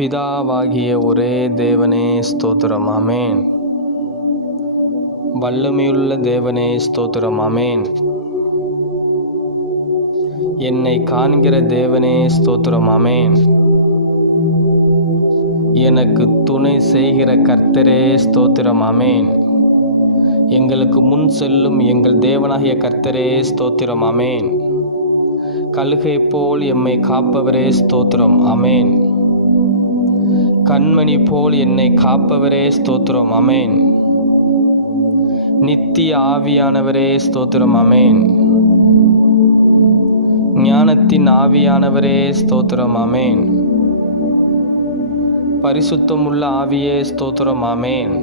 பிதாவாகிய ஒரே தேவனே ஸ்தோத்திரம். ஆமென். வல்லமையுள்ள தேவனே ஸ்தோத்திரம். ஆமென். என்னை காண்கிற தேவனே ஸ்தோத்திரம். ஆமென். எனக்கு துணை செய்கிற கர்த்தரே ஸ்தோத்திரம். ஆமென். எங்களுக்கு முன் செல்லும் எங்கள் தேவனாகிய கர்த்தரே ஸ்தோத்திரம். ஆமென். கழுகை போல் எம்மை காப்பவரே ஸ்தோத்திரம். ஆமென். கண்மணி போல் என்னை காப்பவரே ஸ்தோத்திரம். ஆமென். நித்திய ஆவியானவரே ஸ்தோத்திரம். ஆமென். ஞானத்தின் ஆவியானவரே ஸ்தோத்திரம். ஆமென். பரிசுத்தமுள்ள ஆவியே ஸ்தோத்திரம். ஆமென்.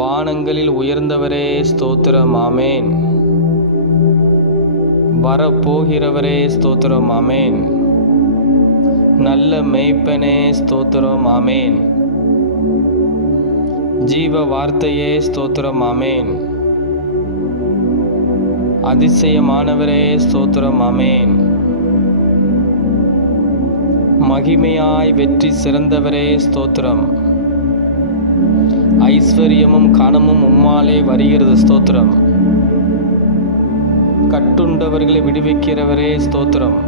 வானங்களில் உயர்ந்தவரே ஸ்தோத்திரம். ஆமென். வரப்போகிறவரே ஸ்தோத்திரம். ஆமென். நல்ல மேய்ப்பனே ஸ்தோத்திரம். ஆமென். ஜீவ வார்த்தையே ஸ்தோத்திரம். ஆமென். அதிசயமானவரே ஸ்தோத்திரம். ஆமென். மகிமையாய் வெற்றி சிறந்தவரே ஸ்தோத்திரம். ஐஸ்வர்யமும் கனமும் உம்மாலே வருகிறது ஸ்தோத்திரம். கட்டுண்டவர்களை விடுவிக்கிறவரே ஸ்தோத்திரம்.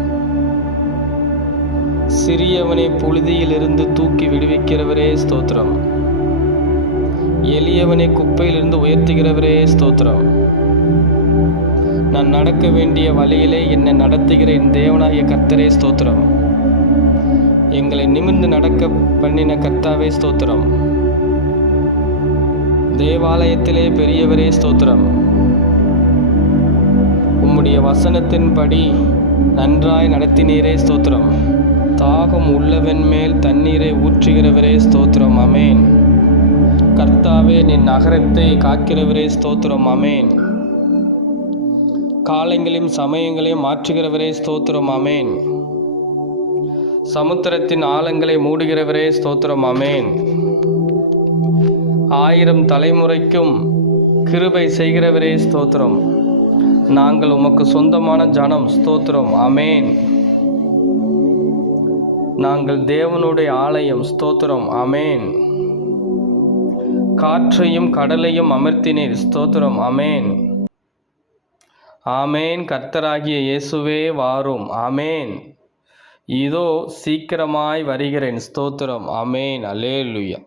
சிறியவனை புழுதியிலிருந்து தூக்கி விடுவிக்கிறவரே ஸ்தோத்திரம். எளியவனை குப்பையிலிருந்து உயர்த்துகிறவரே ஸ்தோத்திரம். நான் நடக்க வேண்டிய வழியிலே என்னை நடத்துகிற என் தேவனாகிய கர்த்தரே ஸ்தோத்திரம். எங்களை நிமிர்ந்து நடக்க பண்ணின கர்த்தாவே ஸ்தோத்திரம். தேவாலயத்திலே பெரியவரே ஸ்தோத்திரம். உம்முடைய வசனத்தின்படி நன்றாய் நடத்தினீரே ஸ்தோத்திரம். தாகம் உள்ளவன் மேல் தண்ணீரை ஊற்றுகிறவரே ஸ்தோத்திரம். ஆமென். கர்த்தாவே, நீ நகரத்தை காக்கிறவரே ஸ்தோத்திரம். ஆமென். காலங்களையும் சமயங்களையும் மாற்றுகிறவரே ஸ்தோத்திரம். ஆமென். சமுத்திரத்தின் ஆழங்களை மூடுகிறவரே ஸ்தோத்திரம். ஆமென். 1000 தலைமுறைக்கும் கிருபை செய்கிறவரே ஸ்தோத்திரம். நாங்கள் உமக்கு சொந்தமான ஜனம் ஸ்தோத்திரம். ஆமென். நாங்கள் தேவனுடைய ஆலயம் ஸ்தோத்திரம். ஆமென். காற்றையும் கடலையும் அமர்த்தினீர் ஸ்தோத்திரம். ஆமென். ஆமென். கர்த்தராகிய இயேசுவே வாரும். ஆமென். இதோ சீக்கிரமாய் வருகிறேன் ஸ்தோத்திரம். ஆமென். அல்லேலூயா.